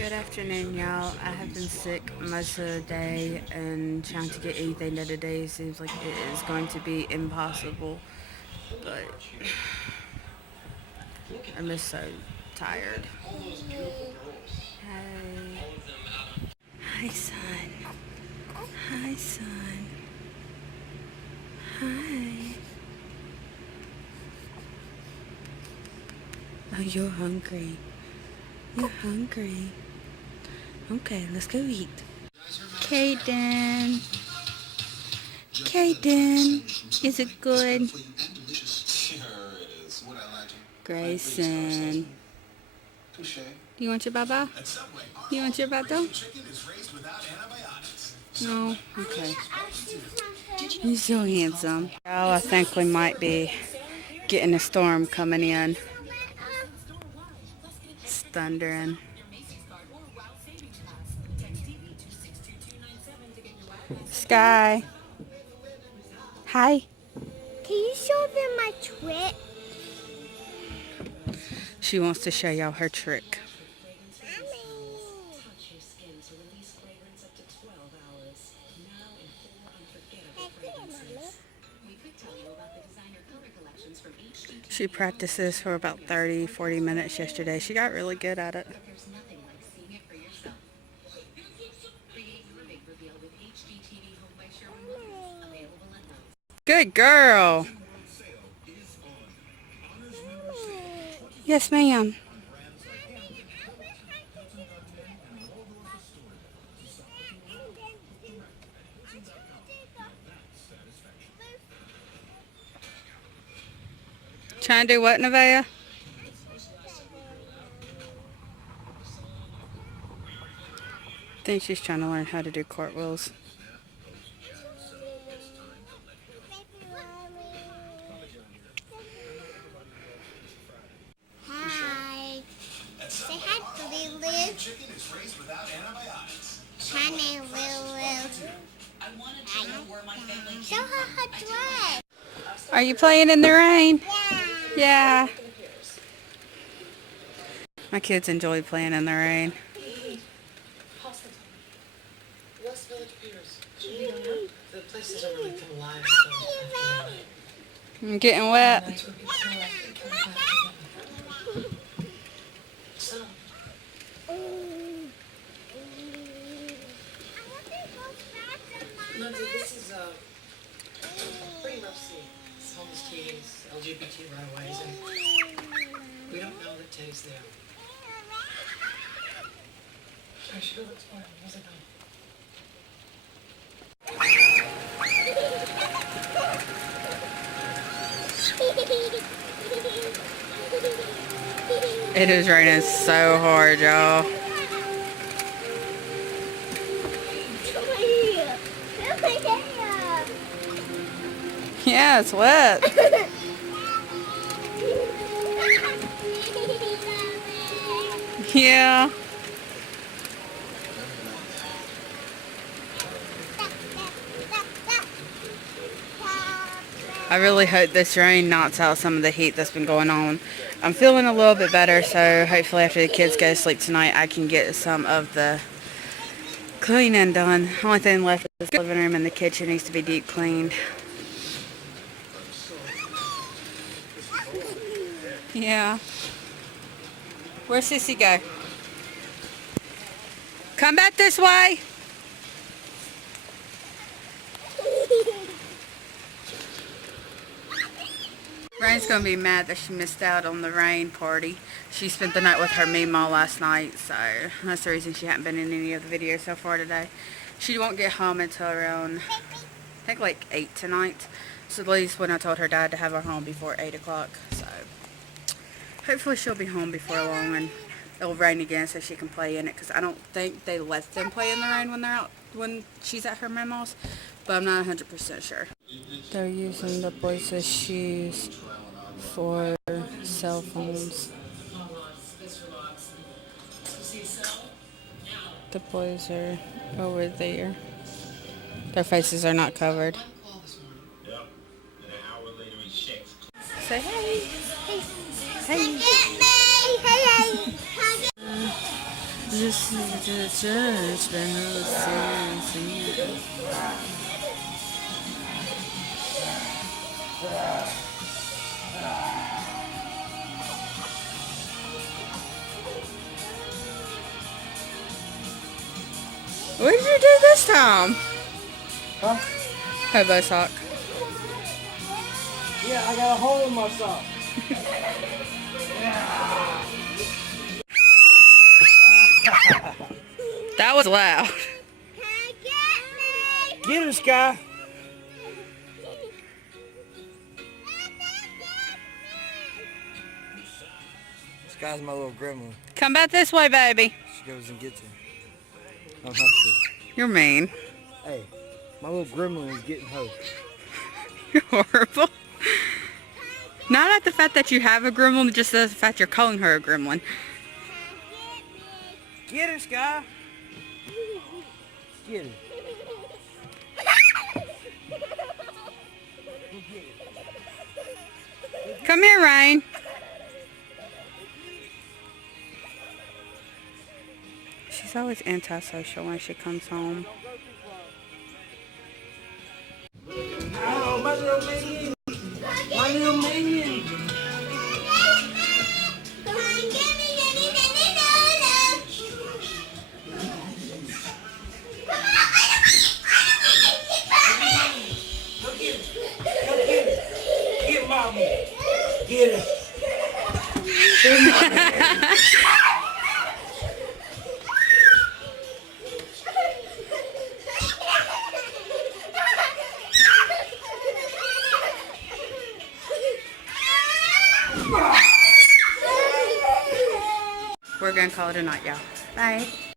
Good afternoon, y'all. I have been sick most of the day, and trying to get anything done today seems like it is going to be impossible. But I'm just so tired. Hey. Hi, son. Hi, son. Hi. Oh, you're hungry. You're hungry. Okay, let's go eat. Kaden. Kaden. Is it good? Grayson. Do you want your baba? You want your baba? No? Okay. He's so handsome. Oh, I think we might be getting a storm coming in. It's thundering. Sky. Hi. Can you show them my trick? She wants to show y'all her trick. She practices for about 30-40 minutes yesterday. She got really good at it. Good girl. Yes, ma'am. Trying to do what, Nevaeh? I think she's trying to learn how to do cartwheels. Hi. Say hi to Lulu. Hi, Lulu. Show her her dress. Are you playing in the rain? Yeah. My kids enjoy playing in the rain. West Village Piers. The place doesn't really come alive. I'm getting wet. So, Lindsay, this is a pretty rough scene. It's homeless teens, LGBT runaways, and we don't know that Teddy's there. I sure looks fine. How's it going? It is raining so hard, y'all. Yeah, it's wet. Yeah. I really hope this rain knocks out some of the heat that's been going on. I'm feeling a little bit better, so hopefully after the kids go to sleep tonight, I can get some of the cleaning done. Only thing left is the living room and the kitchen needs to be deep cleaned. Yeah. Where's Sissy go? Come back this way. Rain's gonna be mad that she missed out on the rain party. She spent the night with her Meemaw last night, so that's the reason she hasn't been in any of the videos so far today. She won't get home until around, I think like 8 tonight. So at least when I told her dad to have her home before 8 o'clock. So hopefully she'll be home before long and it'll rain again so she can play in it. Because I don't think they let them play in the rain when they're out, when she's at her Meemaw's. But I'm not 100% sure. They're using the boys' shoes for cell phones. The boys are over there. Their faces are not covered. Say hey. Hey. This is the judgment of the sins. What did you do this time? Huh? Hobo sock. Yeah, I got a hole in my sock. That was loud. Get her, Sky. Sky's my little gremlin. Come back this way, baby. She goes and gets him. Don't have to. You're mean. Hey, my little gremlin is getting her. You're horrible. Not at the fact that you have a gremlin, just the fact you're calling her a gremlin. Get her, Sky. Get her. Come here, Rain. She's always antisocial when she comes home. Oh, my little minion. My little minion. Come on, get me, no. Get mama. Get her. We're gonna call it a night, y'all. Bye.